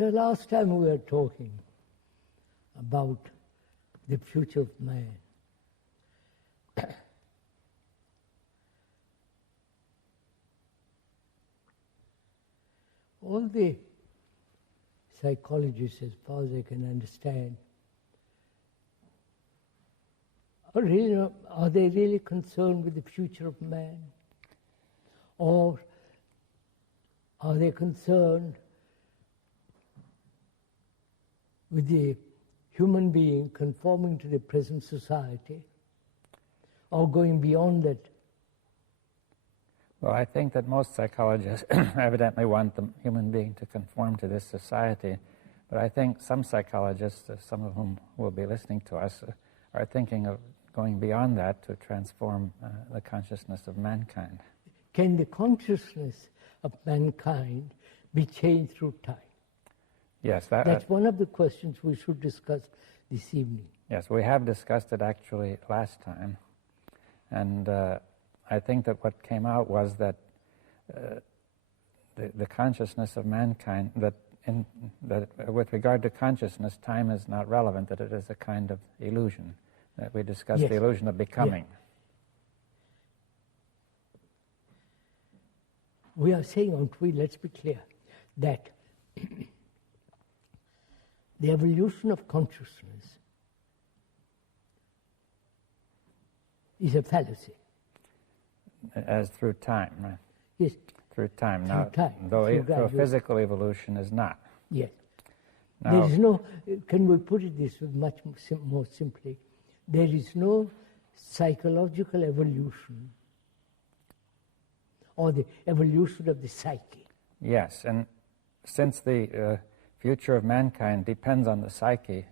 So last time we were talking about the future of man. All the psychologists, as far as I can understand, are they really concerned with the future of man? Or are they concerned with the human being conforming to the present society, or going beyond that? Well, I think that most psychologists evidently want the human being to conform to this society, but I think some psychologists, some of whom will be listening to us, are thinking of going beyond that to transform the consciousness of mankind. Can the consciousness of mankind be changed through time? Yes. That's one of the questions we should discuss this evening. Yes, we have discussed it actually last time, and I think that what came out was that the consciousness of mankind, that with regard to consciousness, time is not relevant, that it is a kind of illusion. That we discussed the illusion of becoming. Yes. We are saying, aren't we, let's be clear, that the evolution of consciousness is a fallacy. As through time, right? Yes. Through time. Through now, time. Though Through physical evolution is not. Yes. Now, there is no, can we put it this way much more simply, there is no psychological evolution or the evolution of the psyche. Yes, and since the future of mankind depends on the psyche,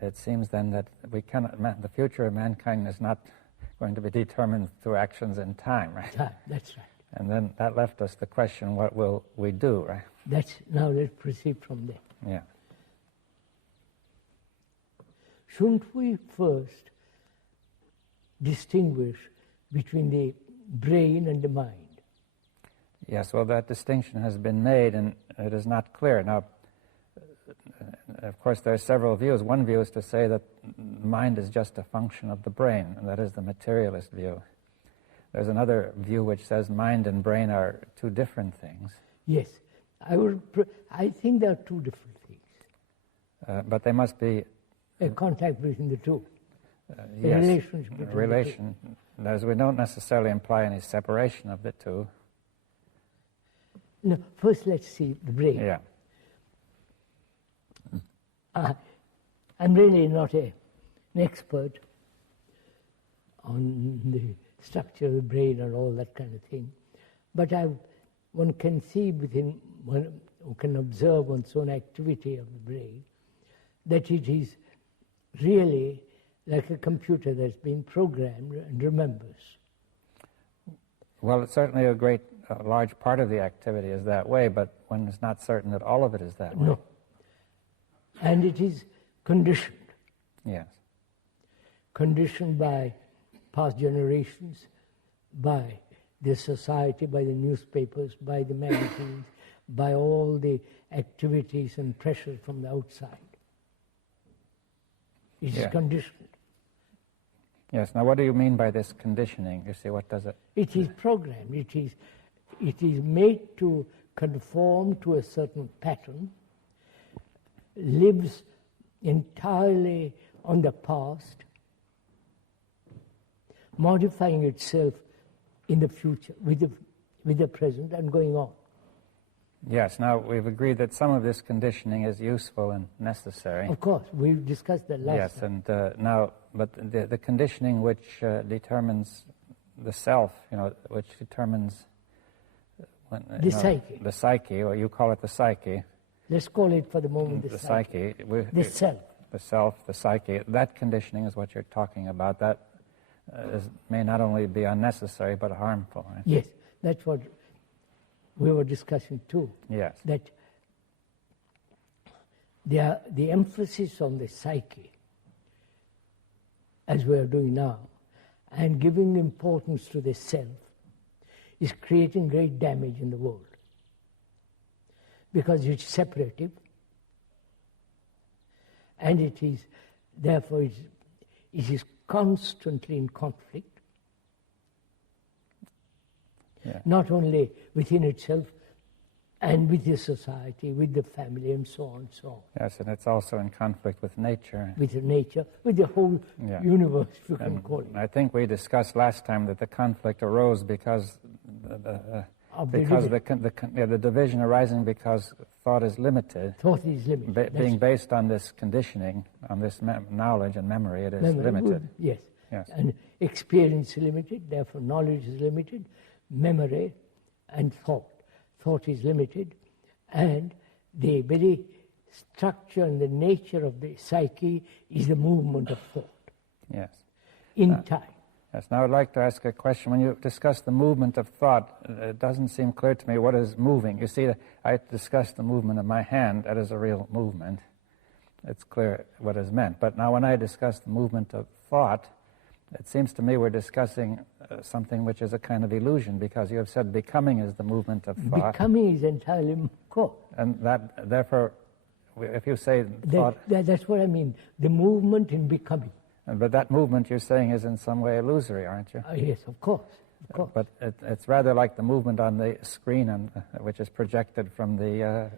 it seems then that we cannot. The future of mankind is not going to be determined through actions in time, right? Time, that's right. And then that left us the question: what will we do, right? Now let's proceed from there. Yeah. Shouldn't we first distinguish between the brain and the mind? Yes, well, that distinction has been made, and it is not clear. Now, of course, there are several views. One view is to say that mind is just a function of the brain, and that is the materialist view. There's another view which says mind and brain are two different things. Yes, I think they are two different things. But they must be a contact between the two. Yes, a relationship between the two. As we don't necessarily imply any separation of the two. No, first let's see the brain. Yeah. I'm really not an expert on the structure of the brain and all that kind of thing, but one can see one can observe one's own activity of the brain, that it is really like a computer that's been programmed and remembers. Well, it's certainly a large part of the activity is that way, but one is not certain that all of it is that way. No. And it is conditioned. Yes. Conditioned by past generations, by the society, by the newspapers, by the magazines, by all the activities and pressure from the outside. It is conditioned. Yes. Now, what do you mean by this conditioning? You see, what does it? It is programmed. It is made to conform to a certain pattern, lives entirely on the past, modifying itself in the future with the present and going on. Yes. Now, we've agreed that some of this conditioning is useful and necessary. Of course, we've discussed that last time. time. And now, but the conditioning which determines the self, which determines the psyche. The psyche, or you call it the psyche. Let's call it for the moment the psyche. The self. The self, the psyche. That conditioning is what you're talking about. That may not only be unnecessary but harmful. Right? Yes, that's what we were discussing too. Yes. That the emphasis on the psyche, as we are doing now, and giving importance to the self, is creating great damage in the world. because it's separative, and it is, therefore, it is constantly in conflict, not only within itself, and with the society, with the family, and so on and so on. Yes, and it's also in conflict with nature. With the nature, with the whole universe, if you can call it. I think we discussed last time that the conflict arose because the division arising because thought is limited. Thought is limited. Being based on this conditioning, on this knowledge and memory, it is limited. Yes. Yes. And experience is limited, therefore knowledge is limited, memory and thought. Thought is limited, and the very structure and the nature of the psyche is the movement of thought. Yes. In time. Yes. Now I'd like to ask a question. When you discuss the movement of thought, it doesn't seem clear to me what is moving. You see, I discussed the movement of my hand. That is a real movement. It's clear what is meant. But now when I discuss the movement of thought, it seems to me we're discussing something which is a kind of illusion, because you have said becoming is the movement of thought. Becoming is entirely core. And that, therefore, if you say thought... That's what I mean, the movement in becoming. But that movement you're saying is in some way illusory, aren't you? Yes, of course. But it's rather like the movement on the screen, which is projected from the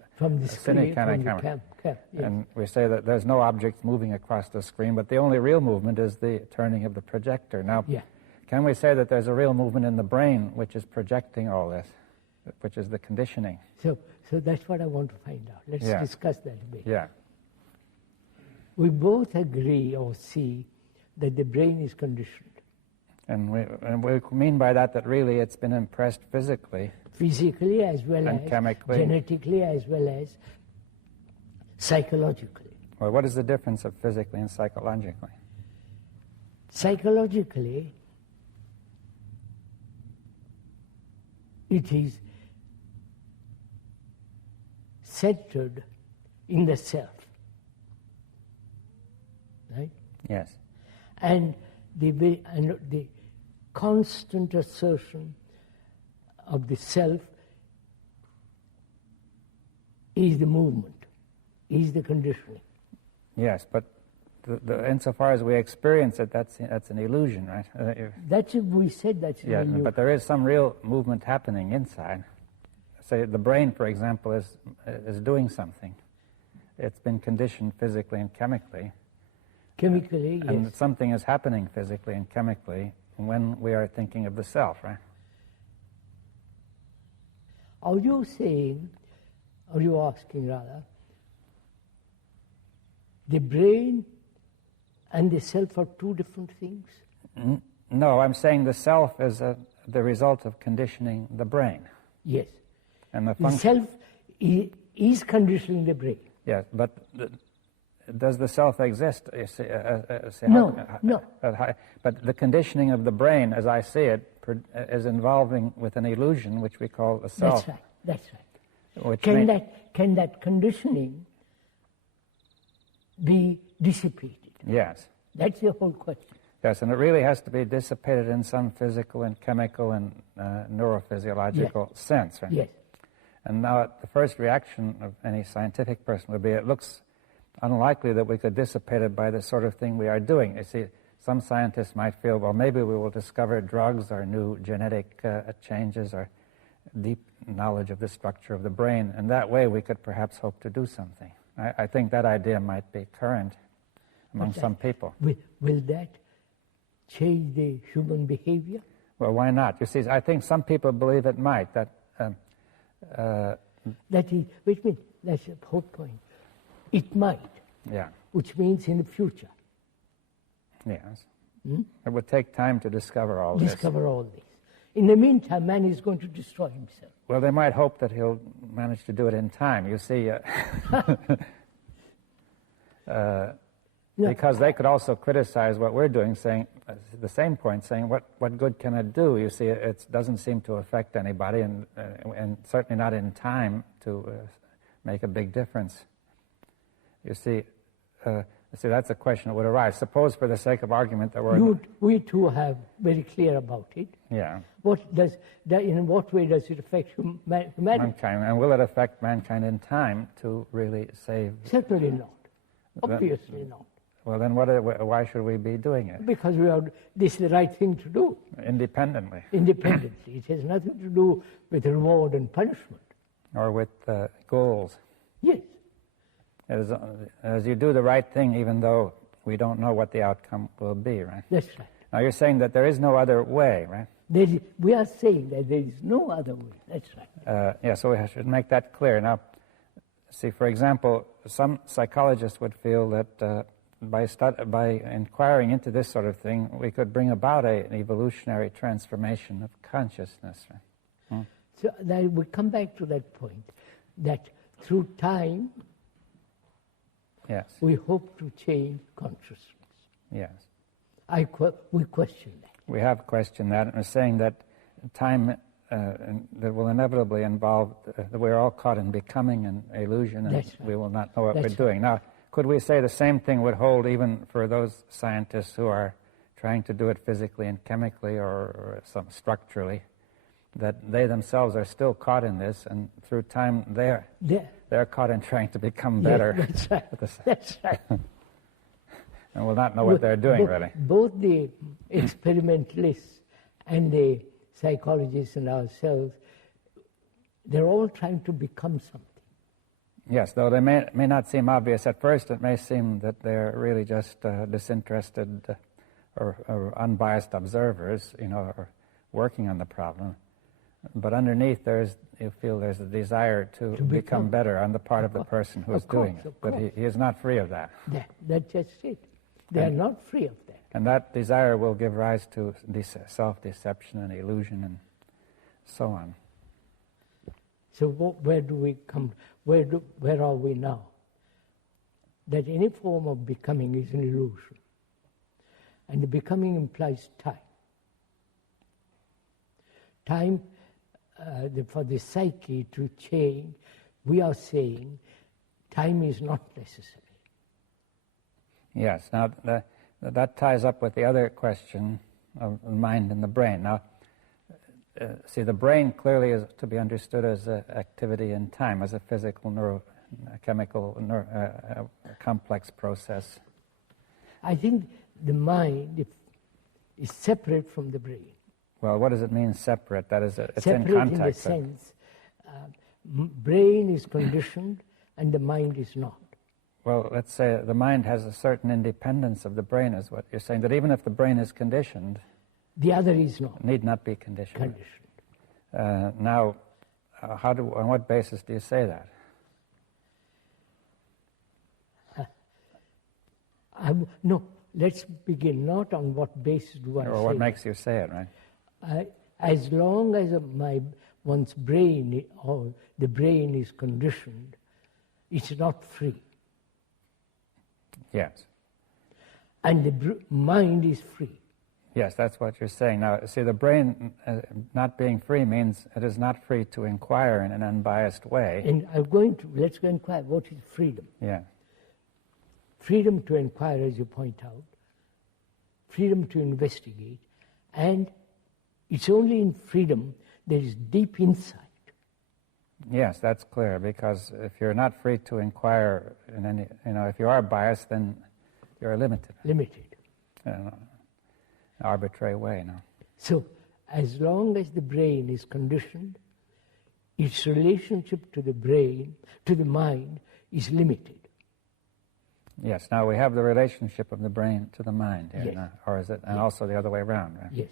screen, cine camera. Yes. And we say that there's no objects moving across the screen, but the only real movement is the turning of the projector. Now, can we say that there's a real movement in the brain which is projecting all this, which is the conditioning? So that's what I want to find out. Let's discuss that a bit. Yeah. We both agree or see that the brain is conditioned. And we mean by that really it's been impressed physically. Physically as well and as chemically. Genetically as well as psychologically. Well, what is the difference of physically and psychologically? Psychologically, it is centered in the self. Right? Yes. And the constant assertion of the self is the movement, is the conditioning. Yes, but insofar as we experience it, that's an illusion, right? We said that's an illusion. But there is some real movement happening inside. Say the brain, for example, is doing something. It's been conditioned physically and chemically. Chemically, yes. And something is happening physically and chemically when we are thinking of the self, right? Are you asking rather, the brain and the self are two different things? No, I'm saying the self is the result of conditioning the brain. Yes. And the self is conditioning the brain. Yes, but does the self exist? No. But the conditioning of the brain, as I see it, is involving with an illusion which we call the self. That's right. Can that conditioning be dissipated? Yes. That's the whole question. Yes, and it really has to be dissipated in some physical and chemical and neurophysiological sense, right? Yes. And now the first reaction of any scientific person would be, it looks unlikely that we could dissipate it by the sort of thing we are doing. You see, some scientists might feel, well, maybe we will discover drugs or new genetic changes or deep knowledge of the structure of the brain, and that way we could perhaps hope to do something. I think that idea might be current among some people. Will that change the human behavior? Well, why not? You see, I think some people believe it might. That's the whole point. It might. Yeah. Which means in the future. Yes. It would take time to discover all this. In the meantime, man is going to destroy himself. Well, they might hope that he'll manage to do it in time. You see, because they could also criticize what we're doing, saying the same point, saying what good can it do? You see, it doesn't seem to affect anybody, and certainly not in time to make a big difference. You see, See, that's a question that would arise. Suppose, for the sake of argument, that we're... We too have very clear about it. Yeah. In what way does it affect humanity? Mankind. And will it affect mankind in time to really save... Certainly not. Obviously not. Well, then why should we be doing it? Because this is the right thing to do. Independently. Independently. It has nothing to do with reward and punishment. Or with goals. Yes. As you do the right thing, even though we don't know what the outcome will be, right? That's right. Now you're saying that there is no other way, right? We are saying that there is no other way. That's right. Yeah, so we should make that clear. Now, see, for example, some psychologists would feel that by inquiring into this sort of thing, we could bring about an evolutionary transformation of consciousness. Right? So then we come back to that point, that through time, yes, we hope to change consciousness. Yes. We question that. We have questioned that, and we're saying that time that will inevitably involve that we're all caught in becoming an illusion, and right. we will not know what That's we're doing. Now, could we say the same thing would hold even for those scientists who are trying to do it physically and chemically or some structurally, that they themselves are still caught in this, and through time they're caught in trying to become better. Yes, that's right. That's right. And will not know what they're doing, really. Both the experimentalists and the psychologists and ourselves, they're all trying to become something. Yes, though they may not seem obvious at first, it may seem that they're really just disinterested or unbiased observers, or working on the problem. But underneath, you feel there's a desire to become better on the part of the person who is doing it. But he is not free of that. That's just it. They are not free of that. And that desire will give rise to self-deception and illusion and so on. So where do we come? Where are we now? That any form of becoming is an illusion. And the becoming implies time. Time for the psyche to change, we are saying time is not necessary. Yes. Now, that ties up with the other question of the mind and the brain. Now, see, the brain clearly is to be understood as activity in time, as a physical, neurochemical, complex process. I think the mind is separate from the brain. Well, what does it mean, separate? That is, it's separate in contact. In the sense, brain is conditioned and the mind is not. Well, let's say the mind has a certain independence of the brain, is what you're saying, that even if the brain is conditioned, the other is not. Need not be conditioned. Now, on what basis do you say that? No, let's begin not on what basis do I say. Or what makes you say it, right? As long as one's brain or the brain is conditioned, it's not free. Yes. And the mind is free. Yes, that's what you're saying. Now, see, the brain not being free means it is not free to inquire in an unbiased way. And let's go inquire, what is freedom? Yeah. Freedom to inquire, as you point out, freedom to investigate, and it's only in freedom there is deep insight. Yes, that's clear, because if you're not free to inquire in any, if you are biased, then you're limited. Limited. In an arbitrary way, no? So, as long as the brain is conditioned, its relationship to the brain, to the mind, is limited. Yes, now we have the relationship of the brain to the mind here, yes. Or is it, and also the other way around, right? Yes.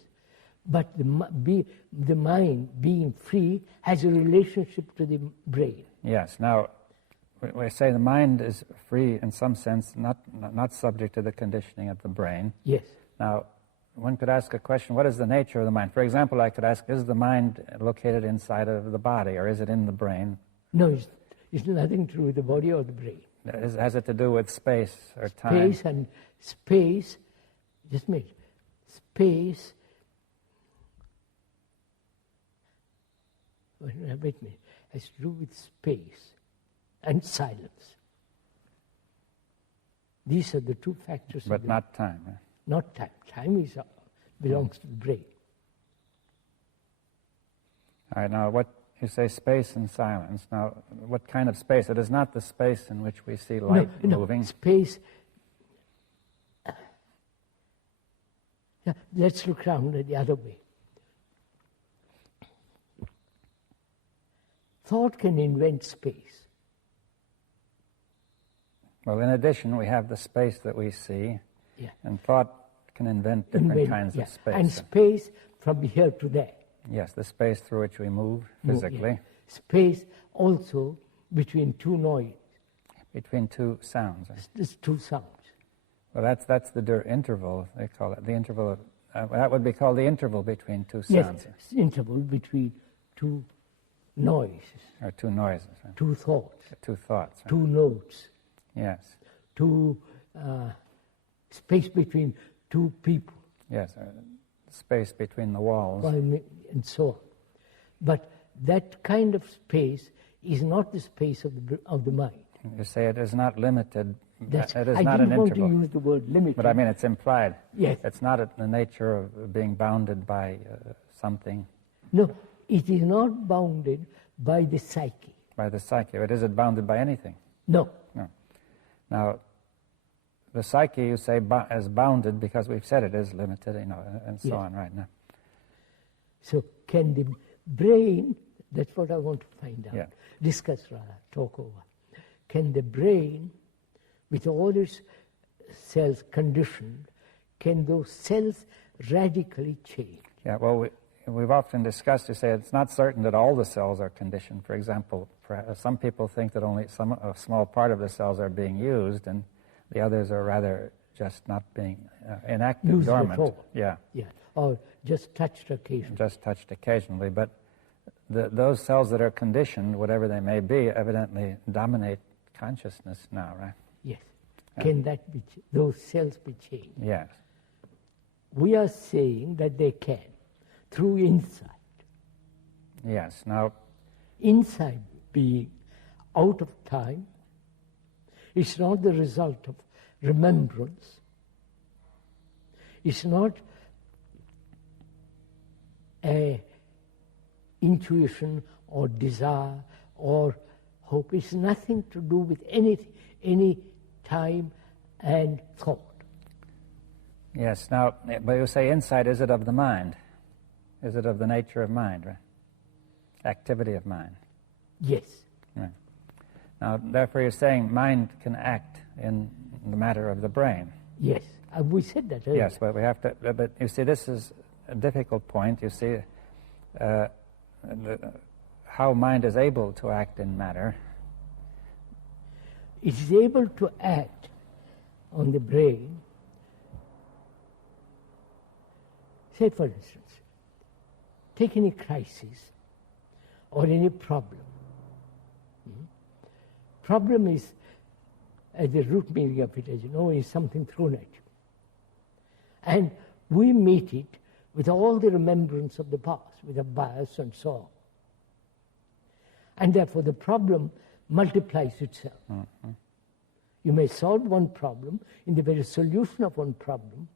But the mind, being free, has a relationship to the brain. Yes. Now, we say the mind is free in some sense, not subject to the conditioning of the brain. Yes. Now, one could ask a question, what is the nature of the mind? For example, I could ask, is the mind located inside of the body, or is it in the brain? No, it's nothing to do with the body or the brain. Has it to do with space or time? Space, just a minute, space, wait a minute, has to do with space and silence. These are the two factors. But not time. Right? Not time. Time is belongs to the brain. All right, now what you say space and silence. Now, what kind of space? It is not the space in which we see light moving. Space. Let's look around the other way. Thought can invent space. Well, in addition, we have the space that we see, and thought can invent different kinds of space. And space from here to there. Yes, the space through which we move physically. Space also between two noises. Between two sounds. There's two sounds. Well, that's the interval, they call it. The interval, that would be called the interval between two sounds. Yes, interval between two noises. Or two noises. Right? Two thoughts. Two thoughts. Right? Two notes. Yes. Two space between two people. Yes, space between the walls. And so on. But that kind of space is not the space of the mind. You say it is not limited. It is I not didn't an want interval. to use the word limited. But I mean, it's implied. Yes. It's not the nature of being bounded by something. No, it is not bounded by the psyche. By the psyche. Is it bounded by anything? No. No. Now, the psyche, you say, is bounded because we've said it is limited, and so on right now. So can the brain, that's what I want to find out, discuss rather, talk over. Can the brain, with all its cells conditioned, can those cells radically change? Yeah, well, we've often discussed, you say, it's not certain that all the cells are conditioned. For example, some people think that only a small part of the cells are being used, and the others are rather just not being inactive, dormant. At all. Yeah. Or just touched occasionally. Just touched occasionally, but those cells that are conditioned, whatever they may be, evidently dominate consciousness now, right? Yes. Can those cells be changed? Yes. We are saying that they can, through insight. Yes. Now, insight being out of time, it's not the result of remembrance. It's not a intuition or desire or hope. It's nothing to do with any time and thought. Yes. Now, but you say insight, is it of the mind? Is it of the nature of mind, right? Activity of mind. Yes. Right. Now, therefore, you're saying mind can act in the matter of the brain. Yes. We said that earlier. Yes, but we have to. But you see, this is a difficult point. You see, how mind is able to act in matter. It is able to act on the brain. Say, for instance, take any crisis or any problem. Problem is, at the root meaning of it, as you know, is something thrown at you. And we meet it with all the remembrance of the past, with a bias and so on. And therefore the problem multiplies itself. Mm-hmm. You may solve one problem, in the very solution of one problem,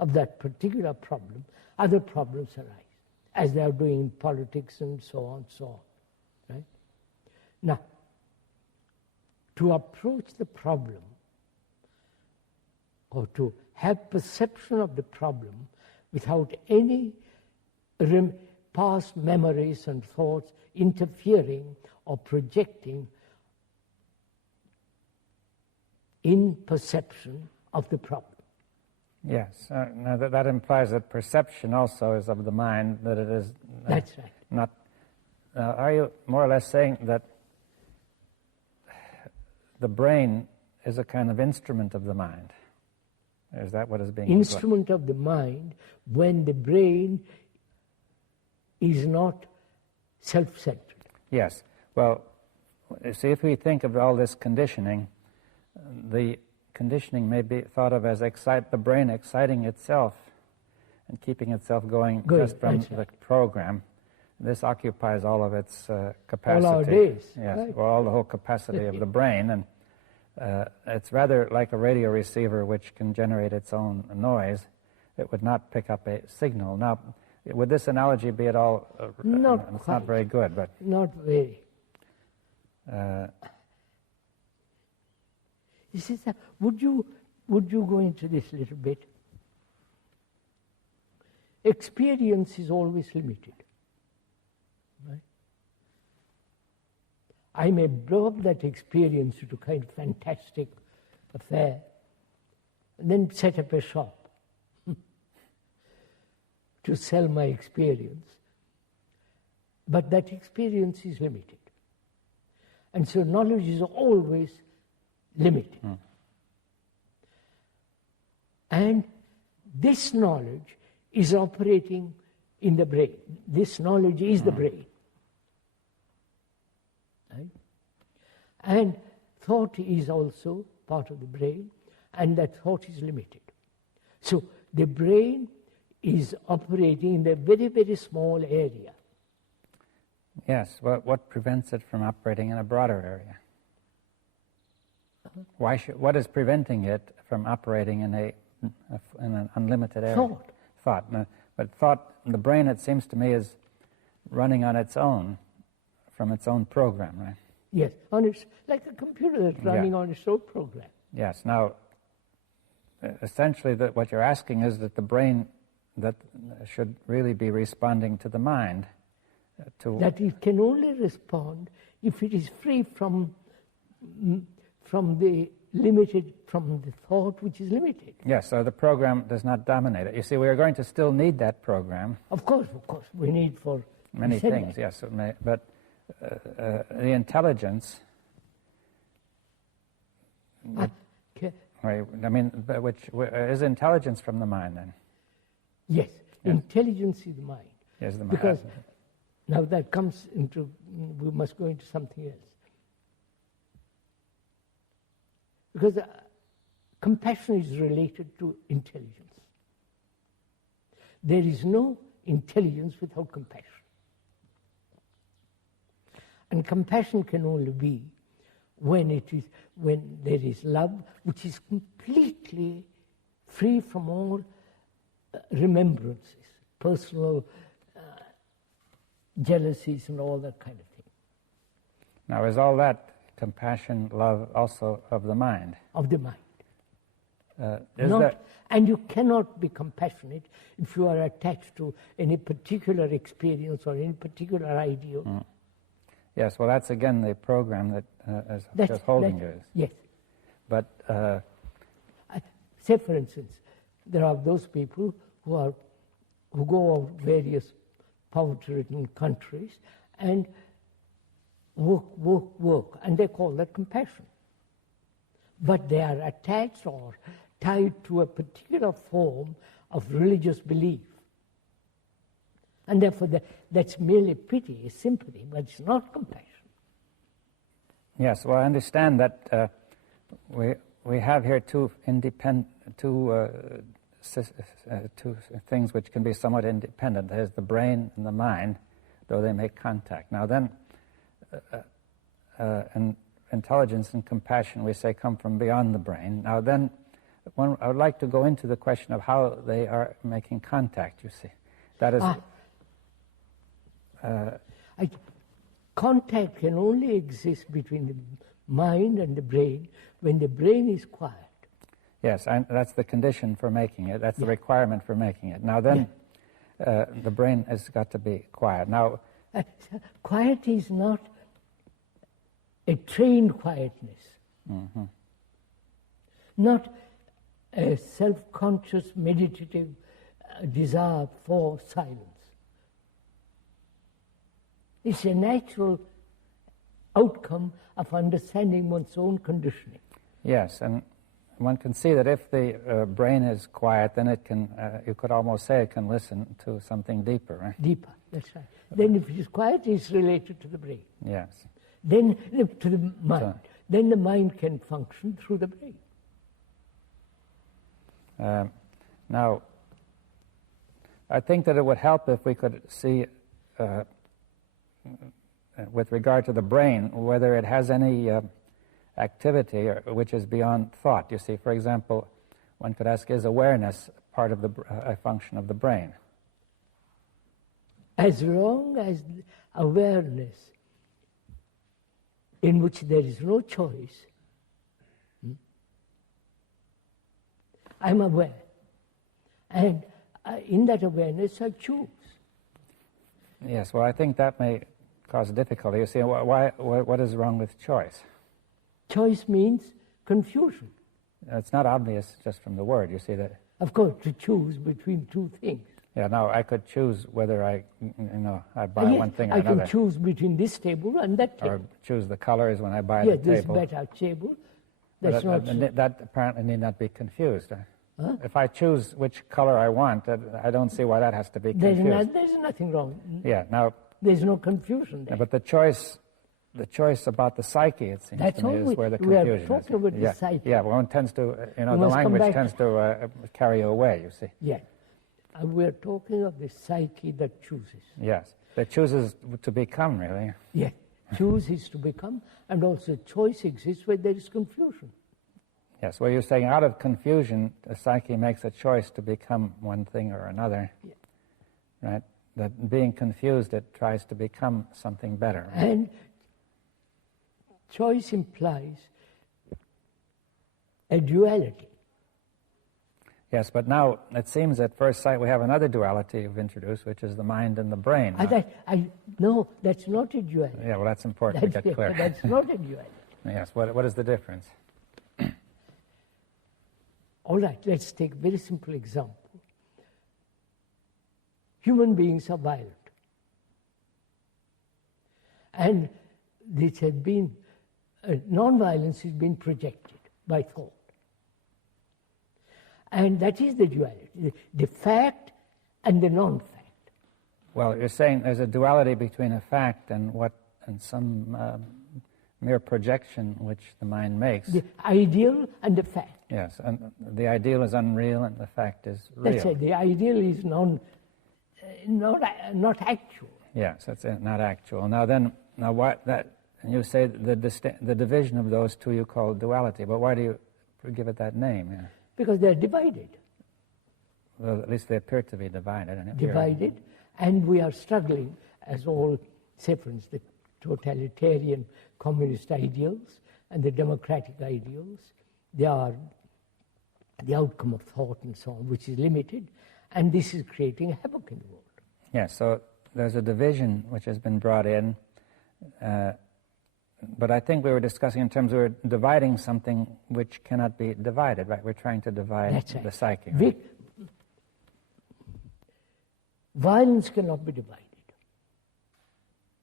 of that particular problem, other problems arise, as they are doing in politics and so on, right? Now, to approach the problem, or to have perception of the problem without any past memories and thoughts interfering or projecting in perception of the problem. Yes, now that implies that perception also is of the mind, that it is that's right. Not. Are you more or less saying that the brain is a kind of instrument of the mind? Is that what is being instrument of the mind when the brain is not self-centered? Yes. Well, see, if we think of all this conditioning, the conditioning may be thought of as the brain exciting itself and keeping itself going just from the program. This occupies all of its capacity. All our days. Yes, right. well, all the whole capacity of the brain. And it's rather like a radio receiver which can generate its own noise. It would not pick up a signal. Now, would this analogy be at all? Not it's quite. not very good, but Not very. This is would you go into this a little bit? Experience is always limited. Right? I may blow up that experience into a kind of fantastic affair, and then set up a shop to sell my experience. But that experience is limited. And so knowledge is always limited. And this knowledge is operating in the brain. This knowledge is the brain. Right? And thought is also part of the brain, and that thought is limited. So the brain is operating in a very, very small area. yes, what prevents it from operating in a broader area? What is preventing it from operating in an unlimited area? Thought. No, but thought, the brain, it seems to me, is running on its own, from its own program, right? Yes, like a computer that's running on its own program. Yes. Now, essentially, what you're asking is that the brain that should really be responding to the mind. That it can only respond if it is free from the thought which is limited. Yes, so the program does not dominate it. You see, we are going to still need that program. Of course, we need for many things, yes, but the intelligence, which is intelligence from the mind then? Yes, intelligence is the mind. Yes, the mind. Because now that comes into, we must go into something else. Because compassion is related to intelligence. There is no intelligence without compassion. And compassion can only be when there is love, which is completely free from all remembrances, personal jealousies and all that kind of thing. Now, is all that compassion, love, also of the mind? Of the mind. That... And you cannot be compassionate if you are attached to any particular experience or any particular ideal. Yes, well, that's again the program that is just holding you. Yes. But say, for instance, there are those people who go out various poverty-ridden countries and work, and they call that compassion. But they are attached or tied to a particular form of religious belief. And therefore, that's merely pity, sympathy, but it's not compassion. Yes, well, I understand that we have here two things which can be somewhat independent. There's the brain and the mind, though they make contact. Now then, and intelligence and compassion, we say, come from beyond the brain. Now then, I would like to go into the question of how they are making contact, you see. That is... contact can only exist between the mind and the brain when the brain is quiet. Yes, that's the condition for making it. That's the requirement for making it. Now then, the brain has got to be quiet. Now, quiet is not a trained quietness. Not a self-conscious, meditative desire for silence. It's a natural outcome of understanding one's own conditioning. Yes, and one can see that if the brain is quiet, then it can, you could almost say it can listen to something deeper, right? Deeper, that's right. Then if it is quiet, it's related to the brain. Yes. Then to the mind. Then the mind can function through the brain. Now, I think that it would help if we could see, with regard to the brain, whether it has any activity which is beyond thought. You see, for example, one could ask, is awareness part of a function of the brain? As long as awareness in which there is no choice, I'm aware. And in that awareness, I choose. Yes, well, I think that may cause difficulty. You see, what is wrong with choice? Choice means confusion. It's not obvious just from the word. You see that. Of course, to choose between two things. Yeah, now I could choose whether I buy one thing or I another. can choose between this table and that table. Or choose the colors when I buy Yeah, the this table. better table. But that apparently need not be confused. If I choose which color I want, I don't see why that has to be confused. There's nothing wrong. Yeah, now. There's no confusion there. But the choice about the psyche, it seems to me, is where the confusion we are talking is. about the psyche. Yeah, one tends to, the language tends to carry you away, you see. Yeah. We're talking of the psyche that chooses. Yes, that chooses to become, really. Yeah, chooses to become, and also choice exists where there is confusion. Yes, well, you're saying out of confusion, the psyche makes a choice to become one thing or another, right? That being confused, it tries to become something better. Right? And choice implies a duality. Yes, but now it seems at first sight we have another duality you've introduced, which is the mind and the brain. No, that's not a duality. Yeah, well, that's important to get clear. That's not a duality. Yes, what is the difference? All right, let's take a very simple example. Human beings are violent. And this has been, non-violence has been projected by thought. And that is the duality, the fact and the non-fact. Well, you're saying there's a duality between a fact and some mere projection which the mind makes. The ideal and the fact. Yes, and the ideal is unreal and the fact is real. That's it. The ideal is not actual. Yes, that's it, not actual. And you say the division of those two you call duality, but why do you give it that name? Yeah. Because they're divided. Well, at least they appear to be divided. Divided, and we are struggling, as all, say for instance, the totalitarian communist ideals and the democratic ideals, they are the outcome of thought and so on, which is limited, and this is creating havoc in the world. Yes, so there's a division which has been brought in, but I think we were discussing in terms of dividing something which cannot be divided, right? We're trying to divide the psyche. Right? Violence cannot be divided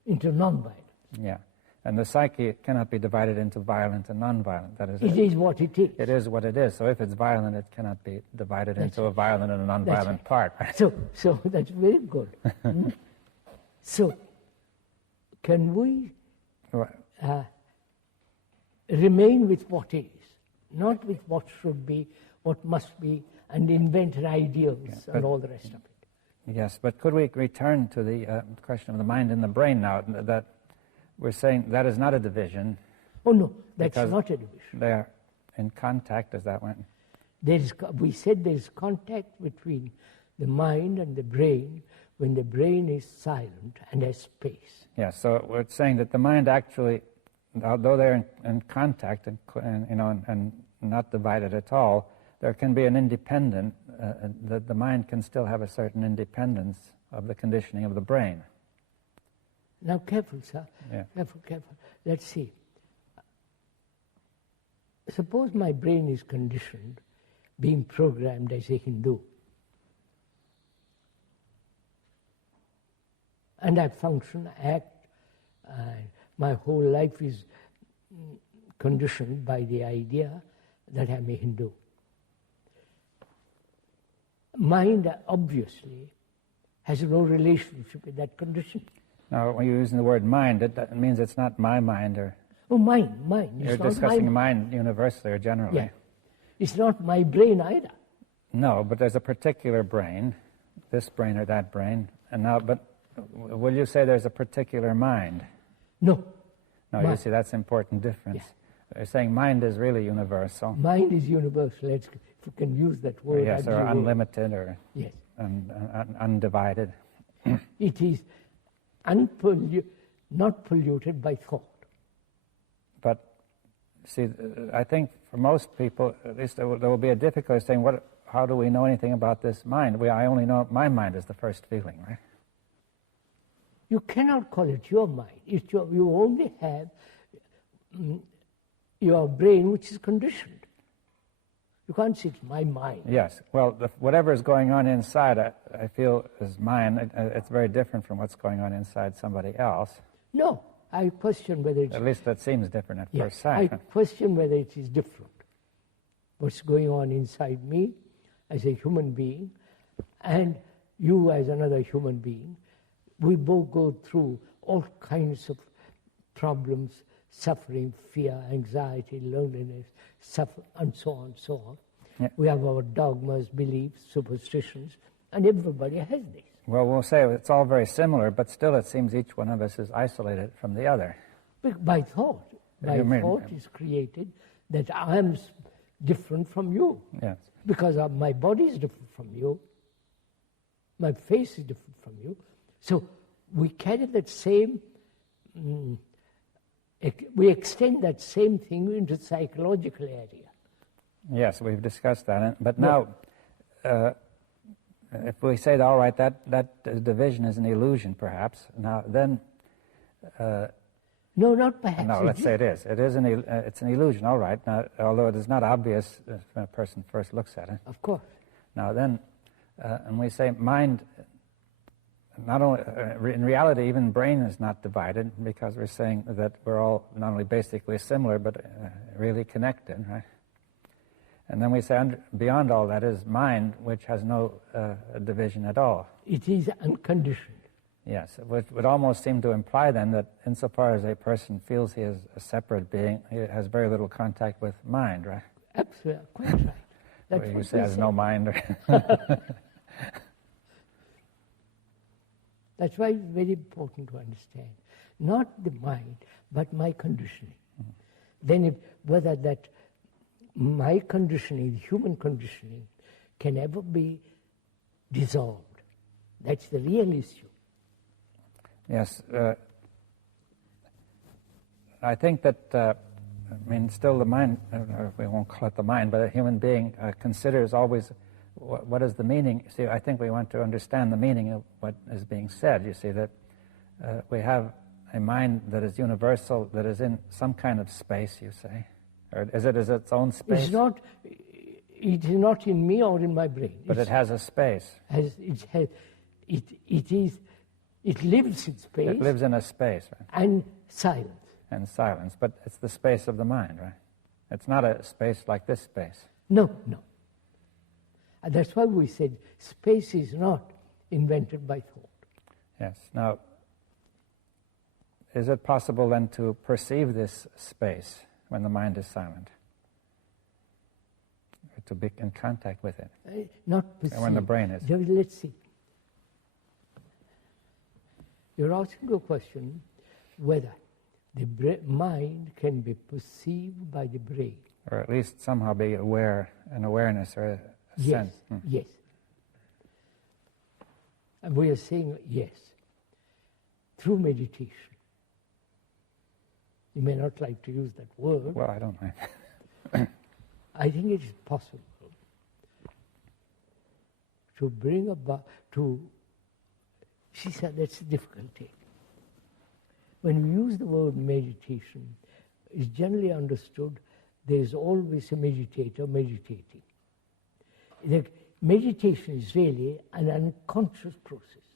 into non-violence. Yeah, and the psyche cannot be divided into violent and non-violent. That is it is what it is. It is what it is. So if it's violent, it cannot be divided into a violent and a non-violent part. Right? So that's very good. So can we remain with what is, not with what should be, what must be, and invent ideals and all the rest of it? Yes, but could we return to the question of the mind and the brain now? That we're saying that is not a division. Oh no, that's not a division. They are in contact, is that one? We said there is contact between the mind and the brain when the brain is silent and has space. Yes, so we're saying that the mind actually, although they're in contact and not divided at all, there can be an independent, the mind can still have a certain independence of the conditioning of the brain. Now careful, sir. Yeah. Careful. Let's see. Suppose my brain is conditioned, being programmed as a Hindu. And I function, act, my whole life is conditioned by the idea that I'm a Hindu. Mind, obviously, has no relationship with that condition. Now, when you're using the word mind, it means it's not my mind, or... Oh, mind. You're discussing mind universally or generally. Yeah. It's not my brain either. No, but there's a particular brain, this brain or that brain, and now, but will you say there's a particular mind? No. No, you see, that's an important difference. You're saying mind is really universal. Mind is universal, if you can use that word. Yes, or unlimited, or yes. Undivided. It is not polluted by thought. But, see, I think for most people, at least there will be a difficulty saying, how do we know anything about this mind? I only know my mind is the first feeling, right? You cannot call it your mind. You only have your brain, which is conditioned. You can't say it's my mind. Yes. Well, whatever is going on inside, I feel is mine. It's very different from what's going on inside somebody else. No, I question whether it's... At least that seems different at first I sight. question whether it is different. What's going on inside me as a human being and you as another human being. We both go through all kinds of problems, suffering, fear, anxiety, loneliness, and so on, so on. Yeah. We have our dogmas, beliefs, superstitions, and everybody has this. Well, we'll say it's all very similar, but still it seems each one of us is isolated from the other. By thought. Thought is created that I am different from you. Yes. Because my body is different from you. My face is different from you. So we carry that same, we extend that same thing into the psychological area. Yes, we've discussed that. But now, if we say, all right, that division is an illusion, perhaps, now then... no, not perhaps. No, let's say it is. It's an illusion, all right, now, although it is not obvious when a person first looks at it. Of course. Now then, and we say mind... Not only in reality, even brain is not divided, because we're saying that we're all not only basically similar, but really connected, right? And then we say beyond all that is mind, which has no division at all. It is unconditioned. Yes, it would almost seem to imply then that insofar as a person feels he is a separate being, he has very little contact with mind, right? Absolutely, quite right. That's or you what say has no mind. That's why it's very important to understand. Not the mind, but my conditioning. Mm-hmm. Then whether that my conditioning, human conditioning, can ever be dissolved. That's the real issue. Yes. I think that, still the mind, we won't call it the mind, but a human being considers always what is the meaning. See, I think we want to understand the meaning of what is being said. You see, that we have a mind that is universal, that is in some kind of space, you say. Or is it its own space? It is not in me or in my brain. But it has a space. It lives in space. It lives in a space, right? And silence. And silence. But it's the space of the mind, right? It's not a space like this space. No. And that's why we said space is not invented by thought. Yes. Now, is it possible then to perceive this space when the mind is silent? Or to be in contact with it? Not perceive. And when the brain is. Let's see. You're asking a question whether the mind can be perceived by the brain. Or at least somehow be aware, an awareness or a sense. Yes. And we are saying yes, through meditation. You may not like to use that word. Well, I don't mind. I think it is possible to bring about, she said that's a difficulty. When we use the word meditation, it's generally understood there is always a meditator meditating. The meditation is really an unconscious process.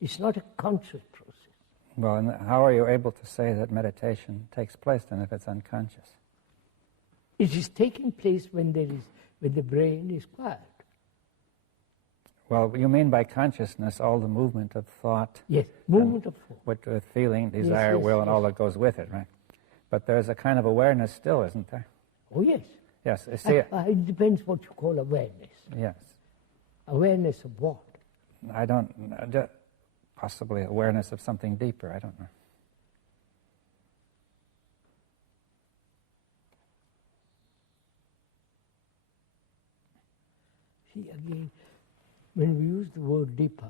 It's not a conscious process. Well, and how are you able to say that meditation takes place then if it's unconscious? It is taking place when the brain is quiet. Well, you mean by consciousness all the movement of thought? Yes, movement of thought. With feeling, desire, will, and all that goes with it, right? But there's a kind of awareness still, isn't there? Oh, yes. Yes. See, it depends what you call awareness. Yes. Awareness of what? I don't... possibly awareness of something deeper, I don't know. See, again, when we use the word dipa,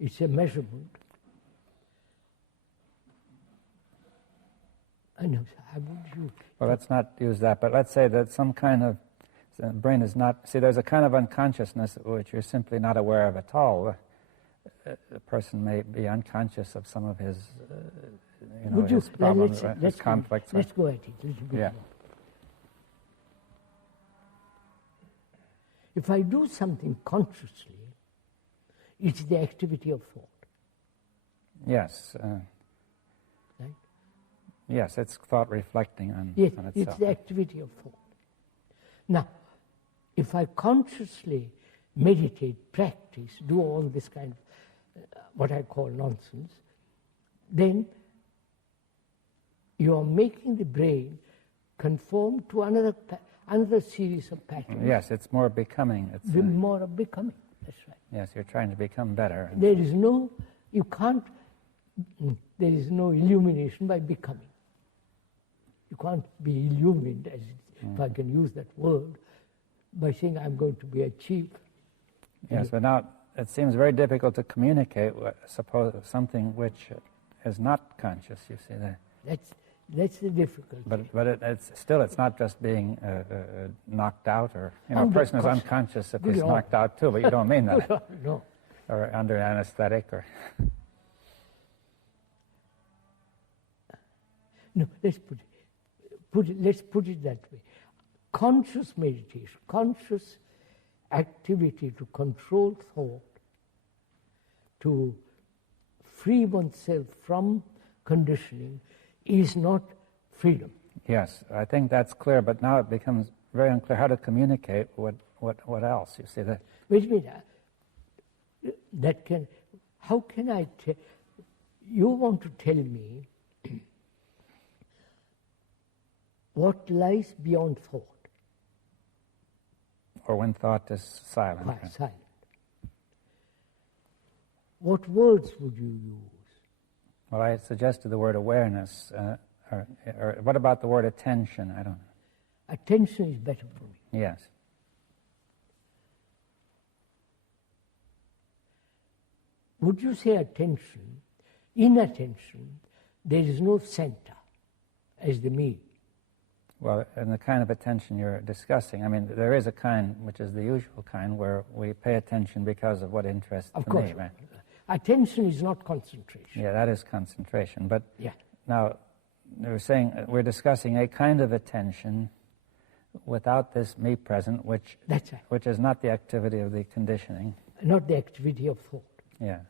it's a measurement. I know, I would use. Well, let's not use that, but let's say that some kind of the brain is not. See, there's a kind of unconsciousness which you're simply not aware of at all. A person may be unconscious of some of his, his problems, his conflicts. Let's go at it a little bit more. If I do something consciously, it's the activity of thought. Yes. Right? Yes, it's thought reflecting on itself. It's the activity of thought. Now, if I consciously meditate, practice, do all this kind of what I call nonsense, then you are making the brain conform to another series of patterns. Yes, it's more becoming. It's more of becoming. That's right. Yes, you're trying to become better. There is no illumination by becoming. You can't be illumined, if I can use that word, by saying I'm going to be a chief. Yes, but now it seems very difficult to communicate something which is not conscious, you see. That's the difficulty. But it's not just being knocked out, or a person is unconscious if he's knocked out too, but you don't mean that. No. Or under anesthetic, or... No, let's put it that way. Conscious meditation, conscious activity to control thought, to free oneself from conditioning, is not freedom. Yes, I think that's clear, but now it becomes very unclear how to communicate what else, you see that. Wait a minute, how can I tell, you want to tell me what lies beyond thought? Or when thought is silent. Silent. What words would you use? Well, I suggested the word awareness. Or what about the word attention? I don't know. Attention is better for me. Yes. Would you say attention? In attention, there is no center as the me. Well, in the kind of attention you're discussing, I mean, there is a kind, which is the usual kind, where we pay attention because of what interests of course, me, right? Attention is not concentration. Yeah, that is concentration. But yeah. Now, we're discussing a kind of attention without this me present, which That's right. which is not the activity of the conditioning. Not the activity of thought. Yeah.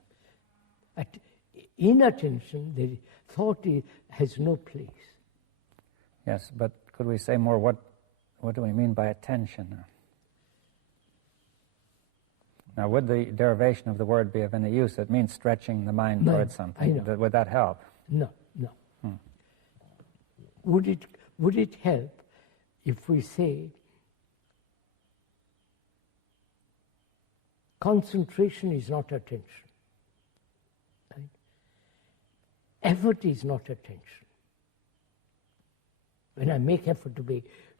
In attention, the thought has no place. Yes, but could we say more? What do we mean by attention? Now, would the derivation of the word be of any use? It means stretching the mind towards something. Would that help? No. Would it help if we say concentration is not attention? Right? Effort is not attention. When I make effort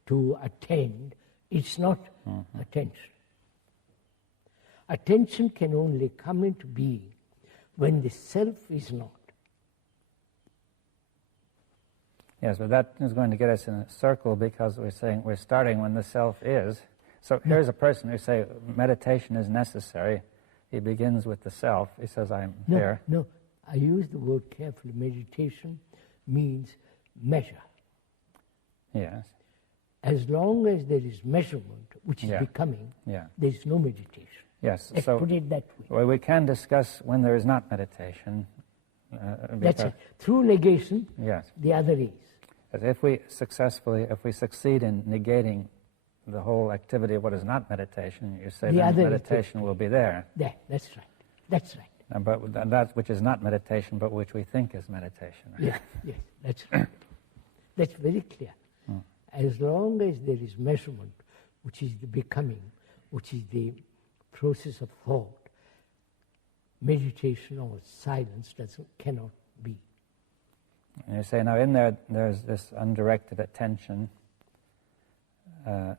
to attend, it's not attention. Attention can only come into being when the self is not. Yes, but that is going to get us in a circle, because we're saying we're starting when the self is. So here's a person who say meditation is necessary. He begins with the self. He says, I'm there. No, I use the word carefully. Meditation means measure. Yes. As long as there is measurement, which is becoming, there is no meditation. Yes. Let's put it that way. Well, we can discuss when there is not meditation. That's it. Through negation, the other is. If we succeed in negating the whole activity of what is not meditation, you say then meditation will be there. Yeah, that's right. But that which is not meditation, but which we think is meditation. Right? Yes, that's right. That's very clear. As long as there is measurement, which is the becoming, which is the process of thought, meditation or silence cannot be. And you say, now in there's this undirected attention, and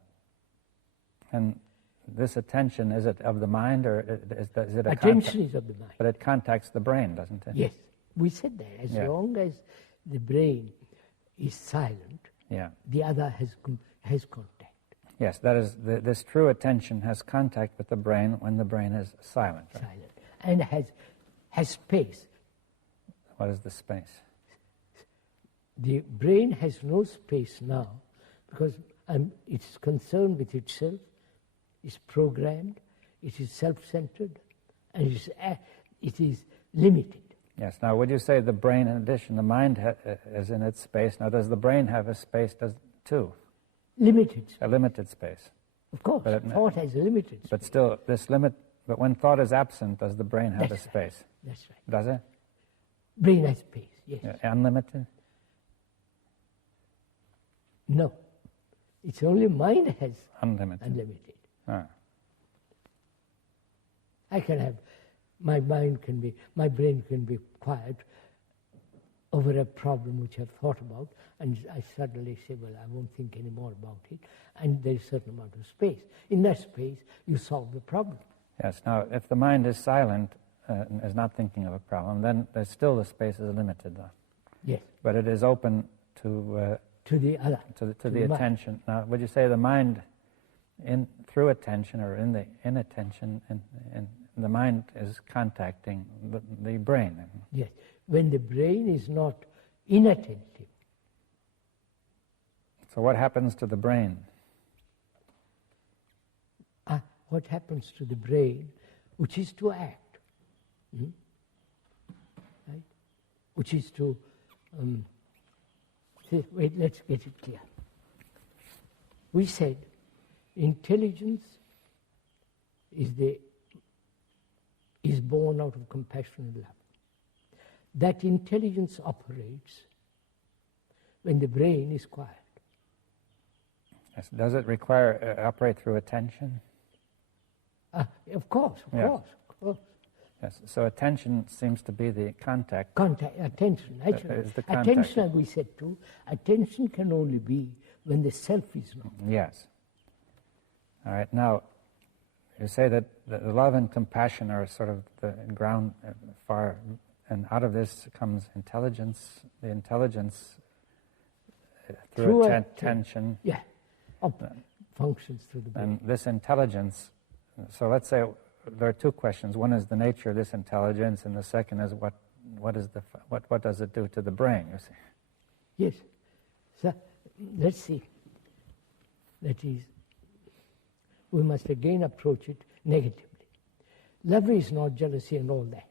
this attention, is it of the mind, or is it a Attention is of the mind. But it contacts the brain, doesn't it? Yes, we said that. As long as the brain is silent, the other has contact. Yes, that is, this true attention has contact with the brain when the brain is silent. Right? Silent. And has space. What is the space? The brain has no space now because it's concerned with itself, it's programmed, it is self-centered, and it is limited. Yes. Now, would you say the brain, in addition, the mind is in its space? Now, does the brain have a space too? Limited space. A limited space. Of course, thought has a limited space. But still, but when thought is absent, does the brain have a space? That's right. Does it? Brain has space, yes. Unlimited? No. It's only mind has unlimited. Ah. I can have, my brain can be quiet over a problem which I've thought about, and I suddenly say, well, I won't think any more about it, and there's a certain amount of space. In that space, you solve the problem. Yes. Now, if the mind is silent, and is not thinking of a problem, then there's still the space is limited, though. Yes. But it is open to the other, to the attention. Now, would you say the mind, through attention or in attention, and the mind is contacting the brain? Yes. When the brain is not inattentive. So what happens to the brain? What happens to the brain, which is to act, right? Which is to wait. Let's get it clear. We said intelligence is born out of compassion and love. That intelligence operates when the brain is quiet. Yes. Does it operate through attention? Of course. Yes. So attention seems to be the contact. Attention. Actually, is the contact. Attention, as we said too, attention can only be when the self is not. Yes. All right. Now, you say that the love and compassion are sort of the ground far, and out of this comes intelligence. The intelligence through attention. Functions through the brain. And this intelligence. So let's say there are two questions. One is the nature of this intelligence, and the second is what does it do to the brain? You see. Yes. So let's see. That is, we must again approach it negatively. Love is not jealousy and all that.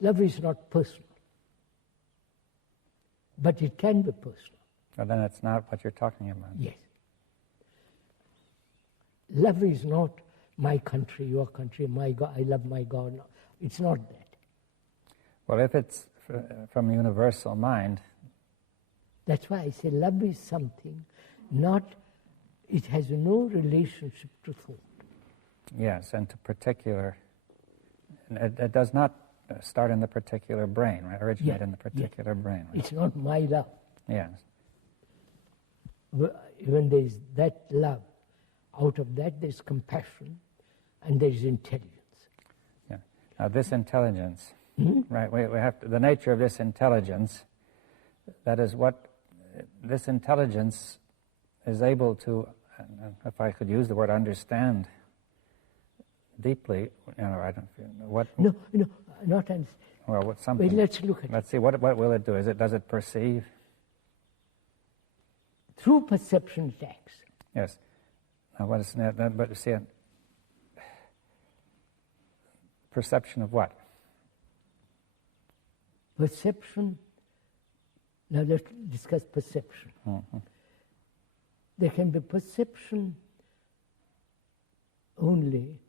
Love is not personal, but it can be personal. Well, then it's not what you're talking about. Yes. Love is not my country, your country, my God, I love my God. No, it's not that. Well, if it's from a universal mind. That's why I say love is something, it has no relationship to thought. Yes, and to particular, it does not start in the particular brain, right? Originate in the particular brain. Right? It's not my love. Yes. When there is that love, out of that there's compassion and there's intelligence. Yeah. Now this intelligence, right? We have the nature of this intelligence. That is what this intelligence is able to, if I could use the word understand deeply. I don't feel what. No, not understand. Well, what something. Wait, let's look at it. Let's see. What will it do? Does it perceive? Through perception it acts. Yes. Now, what is that? But see, perception of what? Perception. Now let's discuss perception. Mm-hmm. There can be perception only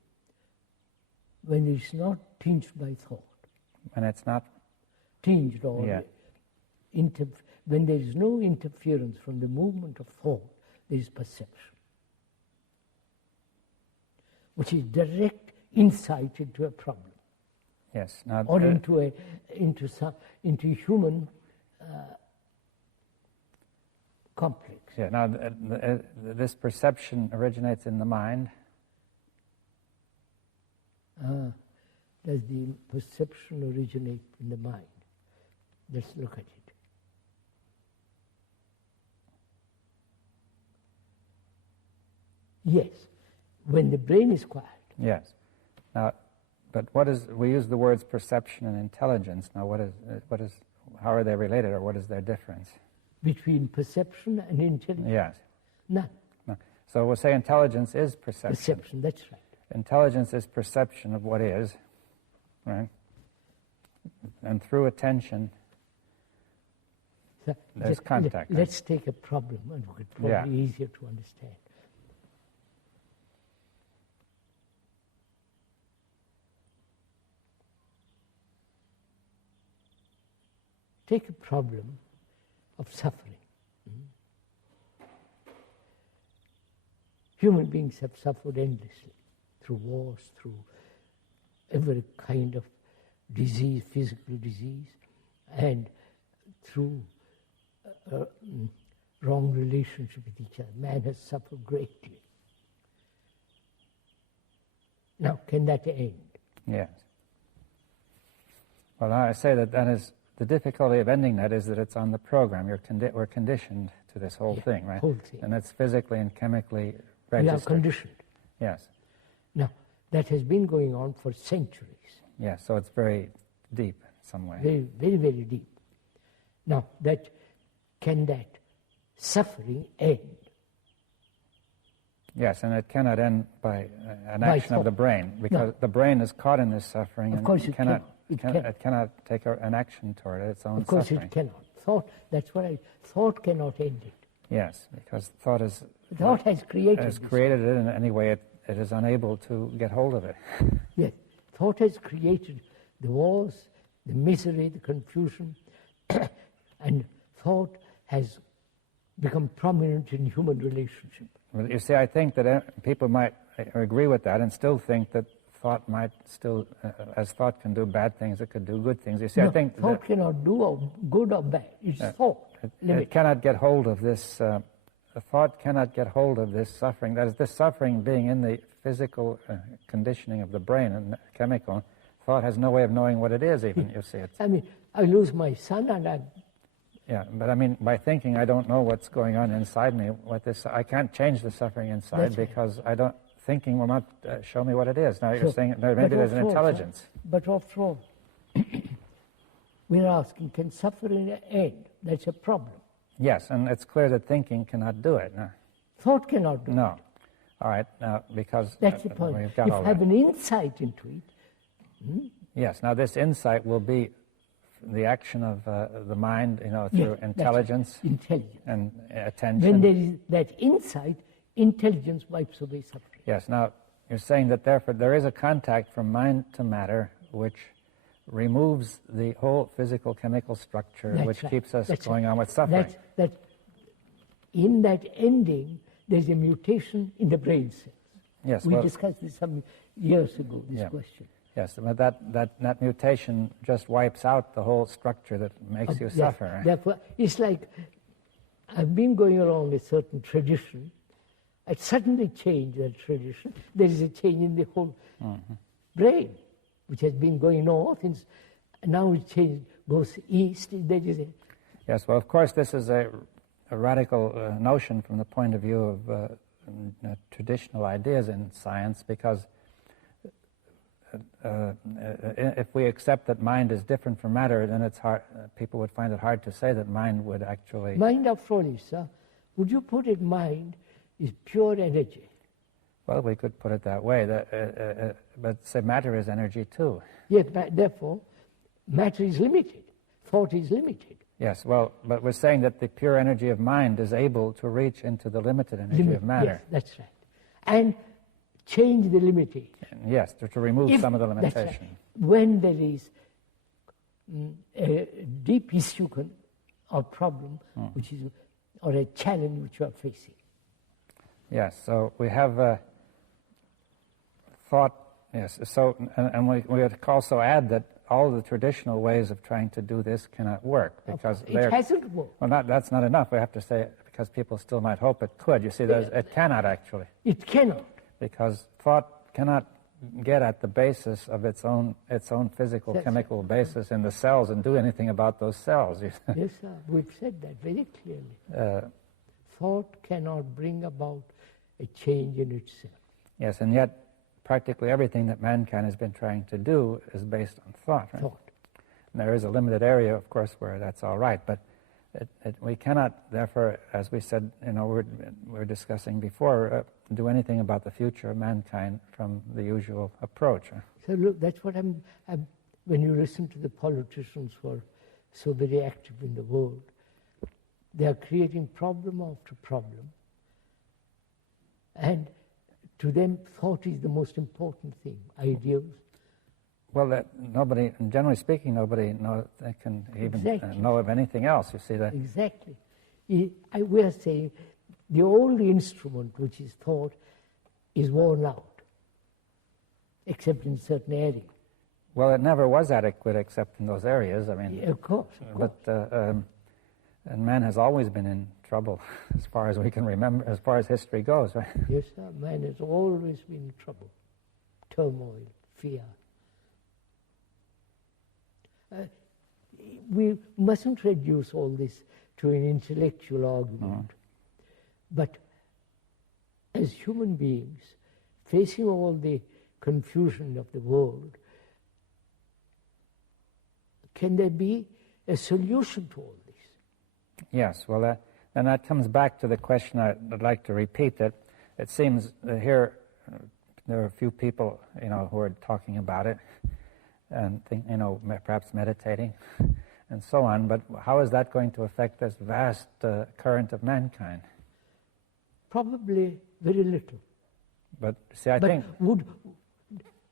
when it's not tinged by thought. When it's not tinged or when there is no interference from the movement of thought, there is perception, which is direct insight into a problem. Yes. Now, or into human complex. Yeah. Now, this perception originates in the mind. does the perception originate in the mind? Let's look at it. Yes, when the brain is quiet. Yes. Now, but what is, we use the words perception and intelligence. Now, how are they related, or what is their difference? Between perception and intelligence? Yes. None. No. So we'll say intelligence is perception. Perception, that's right. Intelligence is perception of what is, right? And through attention, So there's contact. Let's take a problem, and it's probably easier to understand. Take a problem of suffering. Human beings have suffered endlessly through wars, through every kind of disease, physical disease, and through wrong relationship with each other. Man has suffered greatly. Now, can that end? Yes. Well, I say that is the difficulty of ending that is that it's on the program. We're conditioned to this whole thing, right? Whole thing. And it's physically and chemically We registered. are conditioned. Yes. Now, that has been going on for centuries. Yes, so it's very deep in some way. Very, very, very deep. Now, can that suffering end? Yes, and it cannot end by an By action of the brain, because the brain is caught in this suffering, and course it it cannot take an action toward its own Of course suffering. it cannot. Thought cannot end it. Yes, because thought has created it in any way it is unable to get hold of it. Yes, thought has created the wars, the misery, the confusion, and thought has become prominent in human relationship. Well, you see, I think that people might agree with that and still think that thought might still, as thought can do bad things, it could do good things. You see, No, I think thought cannot do good or bad. It's thought. It cannot get hold of this. The thought cannot get hold of this suffering. That is, this suffering being in the physical conditioning of the brain and chemical. Thought has no way of knowing what it is. Even you see it. I mean, I lose my son, and Yeah, but I mean, by thinking, I don't know what's going on inside me. I can't change the suffering inside. That's right. Because I don't. Thinking will not show me what it is. Now you're So, saying maybe there's an intelligence. But after all, we're asking, can suffering end? That's a problem. Yes, and it's clear that thinking cannot do it. No. Thought cannot do it. No. All right, now, because That's the point. we've If got you all have that. an insight into it, Yes, now this insight will be the action of the mind, through intelligence intelligence. and attention. When there is that insight, intelligence wipes away suffering. Yes, now you're saying that therefore there is a contact from mind to matter which removes the whole physical chemical structure, That's which right. keeps us That's going right. on with suffering. In that ending, there's a mutation in the brain cells. Yes, We well, discussed this some years ago, this Yeah. question. yes, but that mutation just wipes out the whole structure that makes you Yeah. suffer. Therefore, it's like I've been going along a certain tradition. I suddenly change that tradition. There is a change in the whole brain, which has been going north, and now it goes east. There is a Yes, well, of course, this is a radical notion from the point of view of traditional ideas in science, because if we accept that mind is different from matter, then it's hard. People would find it hard to say that mind would actually. mind of all, sir. Would you put it mind is pure energy? Well, we could put it that way. But say matter is energy too. Yes, therefore, matter is limited. Thought is limited. Yes, well, but we're saying that the pure energy of mind is able to reach into the limited energy of matter. Yes, that's right. And change the limitation. Yes, to remove some of the That's right. limitation. When there is a deep issue or problem, which is, or a challenge which you are facing. Yes, so we have thought, yes, so, and we have to also add that all the traditional ways of trying to do this cannot work, because It hasn't worked. Well, that's not enough. We have to say, because people still might hope it could. You see, it cannot actually, It cannot. because thought cannot get at the basis of its own physical, chemical basis in the cells and do anything about those cells. Yes, sir. We've said that very clearly. Thought cannot bring about a change in itself. Yes, and yet practically everything that mankind has been trying to do is based on thought. Right? Thought. And there is a limited area, of course, where that's all right, but we cannot, therefore, as we said, we're discussing before, do anything about the future of mankind from the usual approach. So look, that's what when you listen to the politicians who are so very active in the world, they are creating problem after problem. And to them, thought is the most important thing, ideals. Well, nobody, generally speaking, nobody can even know of anything else. You see that? Exactly. We are saying the old instrument, which is thought, is worn out, except in certain areas. Well, it never was adequate except in those areas. I mean, of course. But and man has always been in trouble, as far as we can remember, as far as history goes, right? Yes, sir. Man has always been in trouble, turmoil, fear. We mustn't reduce all this to an intellectual argument. But as human beings, facing all the confusion of the world, can there be a solution to all this? Yes, well, and that comes back to the question I'd like to repeat, that it seems that here there are a few people, who are talking about it and perhaps meditating and so on, but how is that going to affect this vast current of mankind? Probably very little. But see, I think...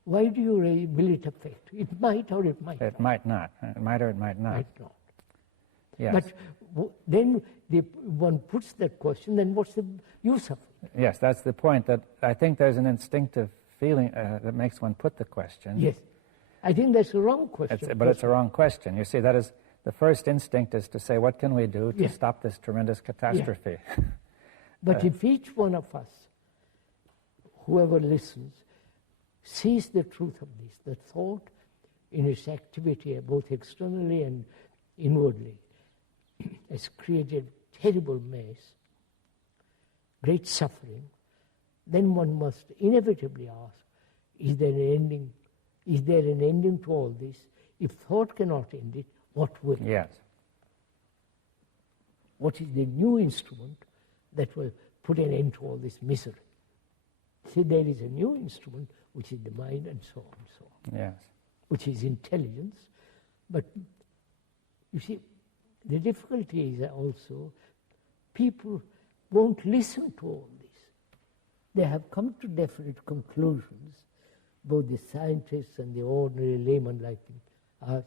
Why do you will it affect? It might or it might not. It might not. It might or it might not. Might not. Yes. But then one puts that question, then what's the use of it? Yes, that's the point, that I think there's an instinctive feeling that makes one put the question. Yes. I think that's a wrong question. But it's a wrong question. You see, that is, the first instinct is to say, what can we do to stop this tremendous catastrophe? Yeah. But if each one of us, whoever listens, sees the truth of this, the thought in its activity, both externally and inwardly, has created terrible mess, great suffering, then one must inevitably ask, is there an ending? Is there an ending to all this? If thought cannot end it, what will? Yes. What is the new instrument that will put an end to all this misery? See, there is a new instrument, which is the mind, and so on and so on. Yes. Which is intelligence. But you see, the difficulty is also people won't listen to all this. They have come to definite conclusions, both the scientists and the ordinary layman like us.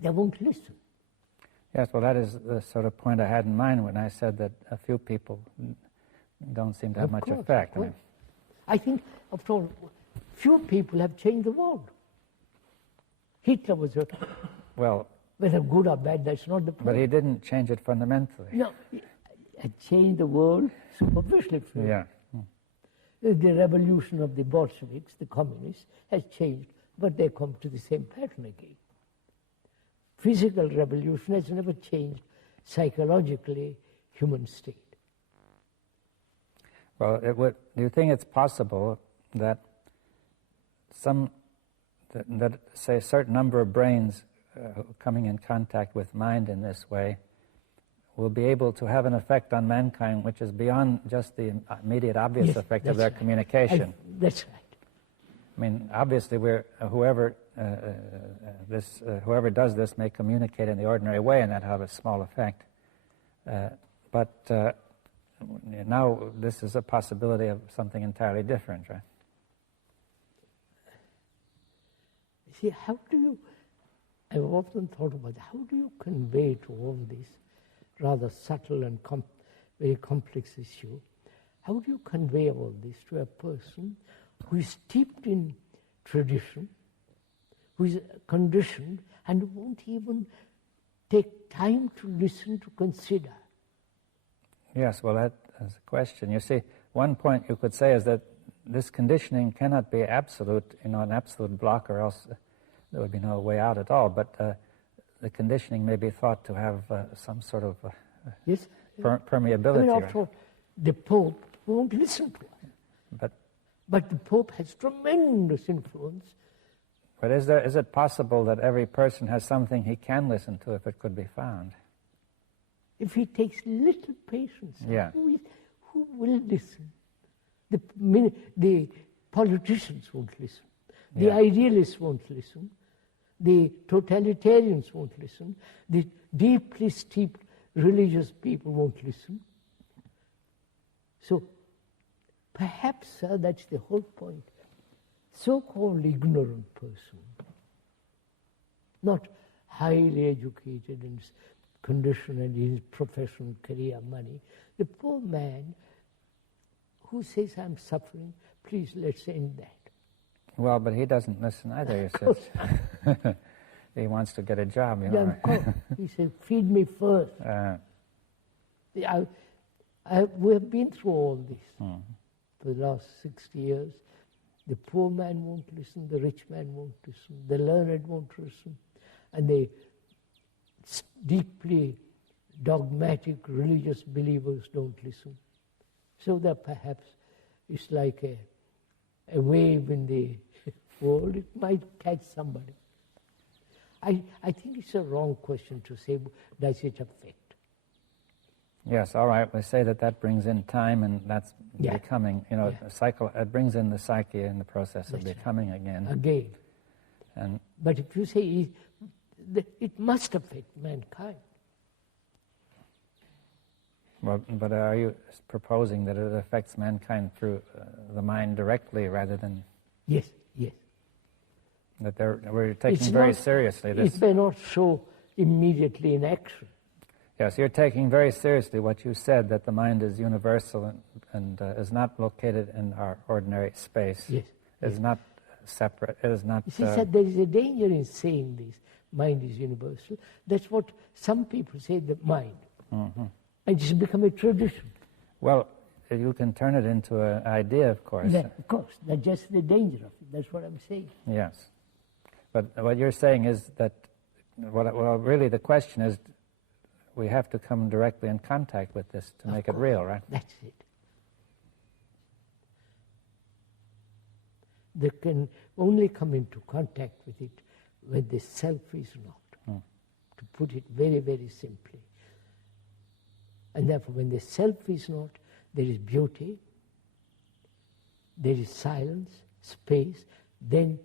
They won't listen. Yes, well, that is the sort of point I had in mind when I said that a few people don't seem to have much effect. I think, after all, few people have changed the world. Hitler was whether good or bad, that's not the point. But he didn't change it fundamentally. No, he had changed the world superficially. Yeah. The revolution of the Bolsheviks, the communists, has changed, but they come to the same pattern again. Physical revolution has never changed psychologically human state. Well, do you think it's possible that say a certain number of brains coming in contact with mind in this way will be able to have an effect on mankind which is beyond just the immediate obvious effect of their communication? That's right. I mean, obviously, whoever does this may communicate in the ordinary way, and that have a small effect. But now this is a possibility of something entirely different, right? See, I've often thought about how do you convey to all this rather subtle and very complex issue, how do you convey all this to a person who is steeped in tradition, who is conditioned, and won't even take time to listen, to consider? Yes, well, that is a question. You see, one point you could say is that this conditioning cannot be absolute, an absolute block, or else there would be no way out at all. But the conditioning may be thought to have some sort of yes. permeability. I mean, after all, the Pope won't listen to us. But the Pope has tremendous influence. But is it possible that every person has something he can listen to if it could be found? If he takes little patience, yeah. who will listen? The politicians won't listen. The yeah. idealists won't listen. The totalitarians won't listen. The deeply steeped religious people won't listen. So perhaps, sir, that's the whole point. So-called ignorant person, not highly educated and conditioned in his profession, career, money, the poor man who says, I'm suffering, please let's end that. Well, but he doesn't listen either, you said. He wants to get a job, Yeah, of course. He said, feed me first. We have been through all this for the last 60 years. The poor man won't listen, the rich man won't listen, the learned won't listen, and the deeply dogmatic religious believers don't listen. So that perhaps it's like a wave in the world, it might catch somebody. I think it's a wrong question to say, does it affect? Yes, all right. We say that brings in time, and that's becoming, it brings in the psyche in the process of becoming again. But if you say it must affect mankind. Well, but are you proposing that it affects mankind through the mind directly rather than... Yes. That we're taking very seriously this... It may not show immediately in action. Yes, you're taking very seriously what you said, that the mind is universal and is not located in our ordinary space. Yes. It is not separate. It is not... You see, sir, there is a danger in saying this, mind is universal. That's what some people say, the mind. Mm-hmm. And it's become a tradition. Well, you can turn it into an idea, of course. Yeah, of course. That's just the danger of it. That's what I'm saying. Yes. But what you're saying is that, really the question is, we have to come directly in contact with this to make it real, right? That's it. They can only come into contact with it when the self is not, to put it very, very simply. And therefore, when the self is not, there is beauty, there is silence, space, then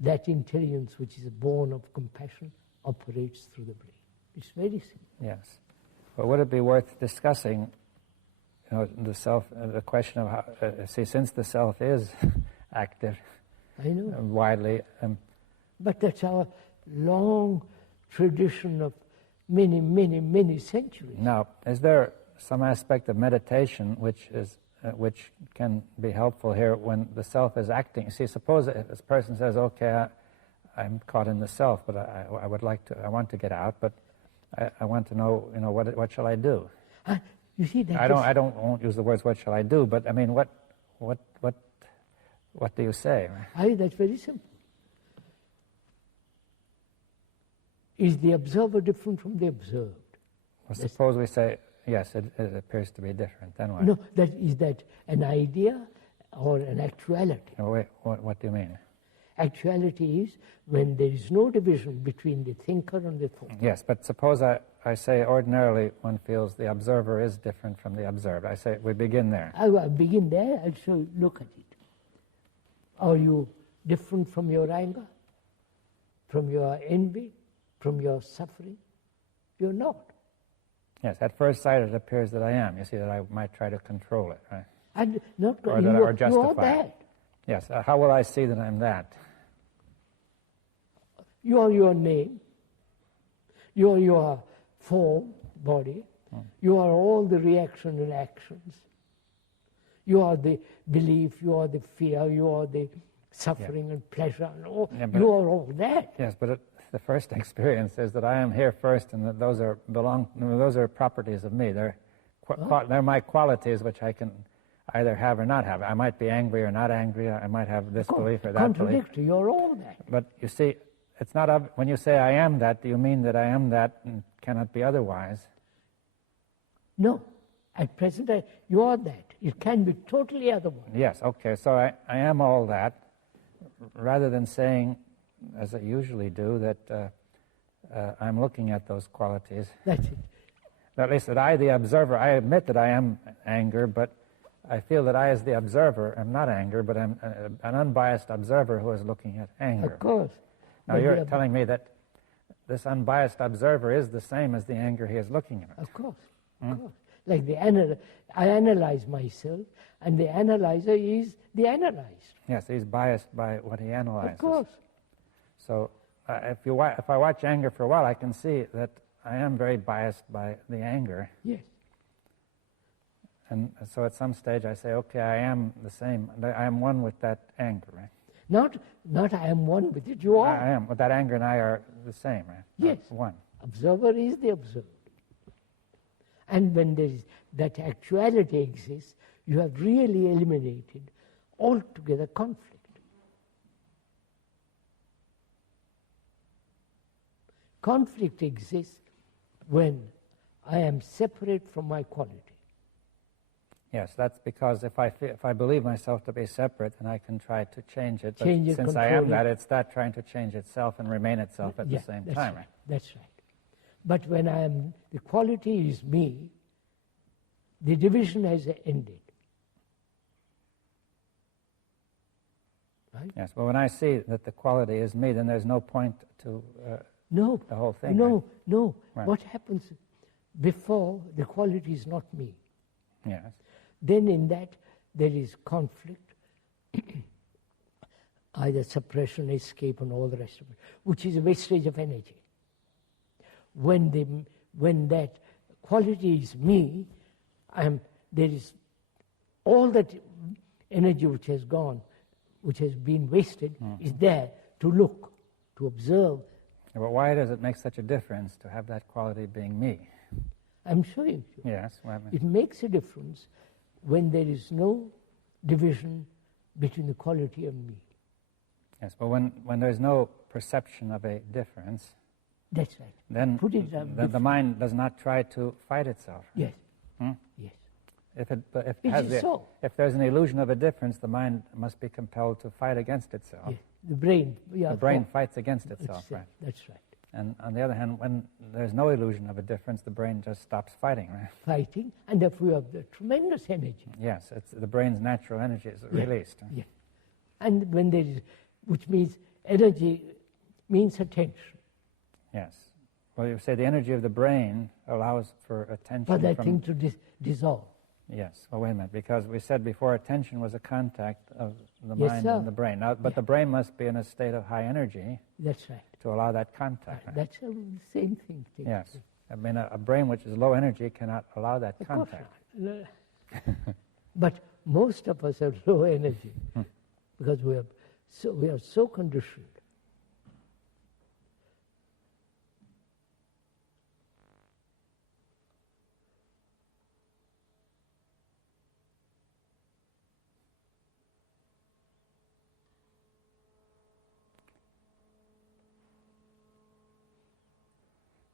that intelligence which is born of compassion operates through the brain. It's very simple. Yes. But would it be worth discussing, the self, the question of how, since the self is active, I know. Widely. But that's our long tradition of many, many, many centuries. Now, is there some aspect of meditation which can be helpful here when the self is acting? See, suppose this person says, "Okay, I'm caught in the self, but I want to get out, but I want to know, what shall I do?" You see, that I won't use the words "what shall I do," but I mean, what do you say? That's very simple. Is the observer different from the observed? Well, suppose we say, yes, it appears to be different. Then what? No, is that an idea or an actuality? No, wait, what do you mean? Actuality is when there is no division between the thinker and the thought. Yes, but suppose I say ordinarily one feels the observer is different from the observed. I say we begin there. I begin there, I'll show you, look at it. Are you different from your anger, from your envy, from your suffering? You're not. Yes, at first sight it appears that I am. You see that I might try to control it, right? And not or justify you are it. that. Yes, how will I see that I'm that? You are your name. You are your form, body. You are all the reaction and actions. You are the belief, you are the fear, you are the suffering and pleasure. And all. You are all that. Yes, but the first experience is that I am here first, and that those are properties of me. They're my qualities, which either have or not have. I might be angry or not angry. I might have this belief or that belief. Contradictory, you're all that. But you see, it's not when you say I am that, do you mean that I am that and cannot be otherwise? No. At present, you are that. It can be totally otherwise. Yes, okay. So I am all that, rather than saying, as I usually do, that I'm looking at those qualities. That's it. At least that I, the observer, I admit that I am anger, but I feel that I, as the observer, am not anger, but I'm an unbiased observer who is looking at anger. Of course. Now you're telling me that this unbiased observer is the same as the anger he is looking at. Of course. Of course. Like I analyze myself, and the analyzer is the analyzed. Yes, he's biased by what he analyzes. Of course. So if I watch anger for a while, I can see that I am very biased by the anger. Yes. And so at some stage I say, okay, I am the same. I am one with that anger, right? Not I am one with it, you are. I am. But that anger and I are the same, right? Yes. One. Observer is the observed. And when there is that actuality exists, you have really eliminated altogether conflict. Conflict exists when I am separate from my quality. Yes, that's because if I believe myself to be separate, then I can try to change it. But Change it, since I am control that, it. it's that trying to change itself and remain itself at the same time. Right. That's right. But when the quality is me, the division has ended. Right? Yes, well, when I see that the quality is me, then there's no point to the whole thing. No, right? no. Right. What happens before the quality is not me? Yes. Then in that there is conflict, either suppression, escape, and all the rest of it, which is a wastage of energy. When that quality is me, there is all that energy which has gone, which has been wasted, is there to look, to observe. Yeah, but why does it make such a difference to have that quality being me? I'm showing you. Yes. Well, It makes a difference when there is no division between the quality and me. yes, but when there's no perception of a difference, That's right. then the mind does not try to fight itself. Yes. Hmm? Yes. If there's an illusion of a difference, the mind must be compelled to fight against itself. Yes. The brain. Yeah, the brain fights against itself, right? That's right. And on the other hand, when there's no illusion of a difference, the brain just stops fighting, right? Fighting, and therefore you have the tremendous energy. Yes, the brain's natural energy is released. Yeah. And when there is, which means energy means attention. Yes. Well, you say the energy of the brain allows for attention. For that thing to dissolve. Yes. Well, wait a minute, because we said before attention was a contact of the mind and the brain. Now, but the brain must be in a state of high energy. That's right. To allow that contact. Right. That's the same thing. Yes. I mean, a brain which is low energy cannot allow that contact. But most of us are low energy because we are so conditioned.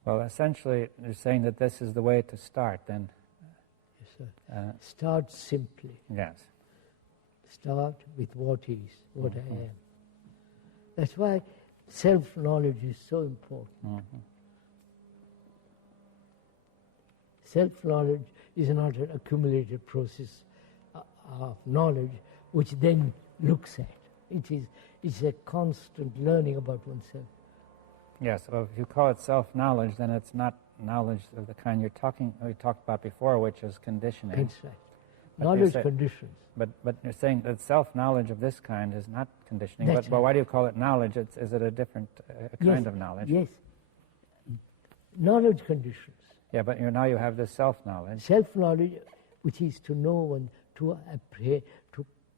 Well, essentially, you're saying that this is the way to start, then. Yes, sir. Start simply. Yes. Start with what is, what I am. That's why self-knowledge is so important. Self-knowledge is not an accumulated process of knowledge which then looks at. It's a constant learning about oneself. Yes, well, if you call it self-knowledge, then it's not knowledge of the kind we talked about before, which is conditioning. That's right. Knowledge conditions. But you're saying that self-knowledge of this kind is not conditioning. But why do you call it knowledge? Is it a different kind of knowledge? Yes. Knowledge conditions. Yeah, but now you have this self-knowledge. Self-knowledge, which is to know one, to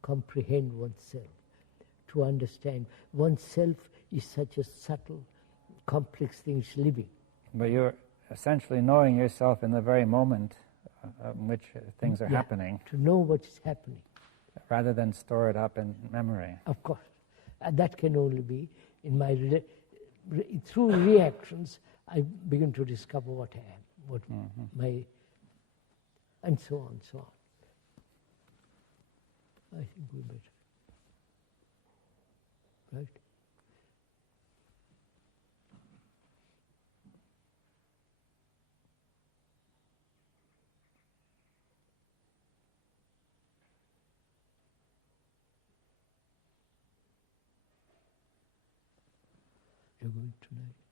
comprehend oneself, to understand. Oneself is such a subtle, complex thing living. But you're essentially knowing yourself in the very moment in which things are happening, to know what's happening. rather than store it up in memory. Of course. That can only be in my through reactions. I begin to discover what I am, what my, and so on, so on. I think we better, right? You're going tonight.